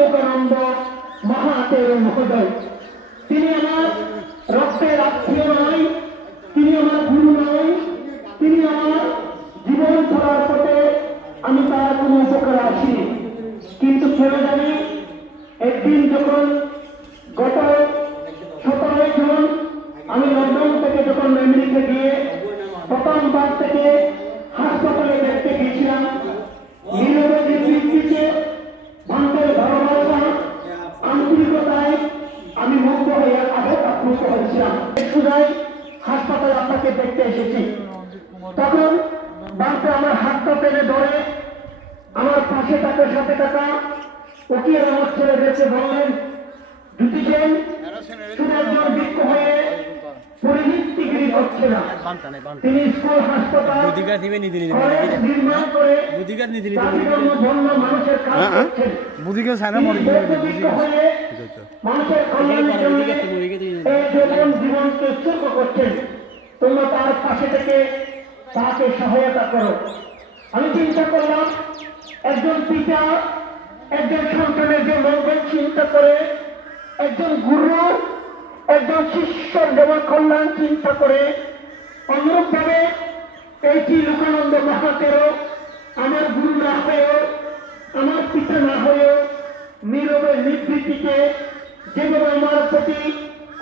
লোকানন্দ মহাদেব মহোদয়। তিনি আমার রক্তের আত্মীয় নয়, তিনি আমার গুরু নয়, তিনি আমার জীবন চলার পথে আমি তার কোনো উপকার আসিনি। কিন্তু কেন জানি, একদিন যখন গত সতেরোই জুন আমি লন্ডন থেকে যখন আমেরিকা গিয়ে প্রথমবার থেকে হাসপাতালে দেখতে গিয়েছিলাম আন্তরিকতায় আমি মুগ্ধ হয়ে আবেগ আপ্লুত হয়েছিলাম। সুদাই হাসপাতালে আপনাকে দেখতে এসেছি। তখন বাঁকে আমার হাতটা টেনে ধরে আমার পাশে থাকা সাথে থাকা উকিল আমার ছেলে রেখে বললেন, দুটি সেন শুধু একজন হয়ে পরিণিতিগিরি করছে না তিনি স্কুল হাসপাতাল বুদ্ধিকার নিবে নীতি নিতে নির্মাণ করে বুদ্ধিকার নীতি নিতে জাতি মানুষের কাজ করছেন। সারা মরে বৌদ্ধবৃক্ষ মানুষের কল্যাণের জন্য জীবন জীবনকে উৎসর্গ করছেন। তোমরা তার পাশে থেকে তাকে সহায়তা করো। আমি চিন্তা করলাম একজন পিতা একজন সন্তানের যে মঙ্গল চিন্তা করে একজন গুরু একজন শিষ্যর দেবর কল্যাণ চিন্তা করে, অনুরূপভাবে এইটি লোকানন্দ মহাতেরও, আমার গুরু না হয়েও, আমার পিতা না হয়েও, নীরবে নিবৃত্তিকে যেভাবে আমার প্রতি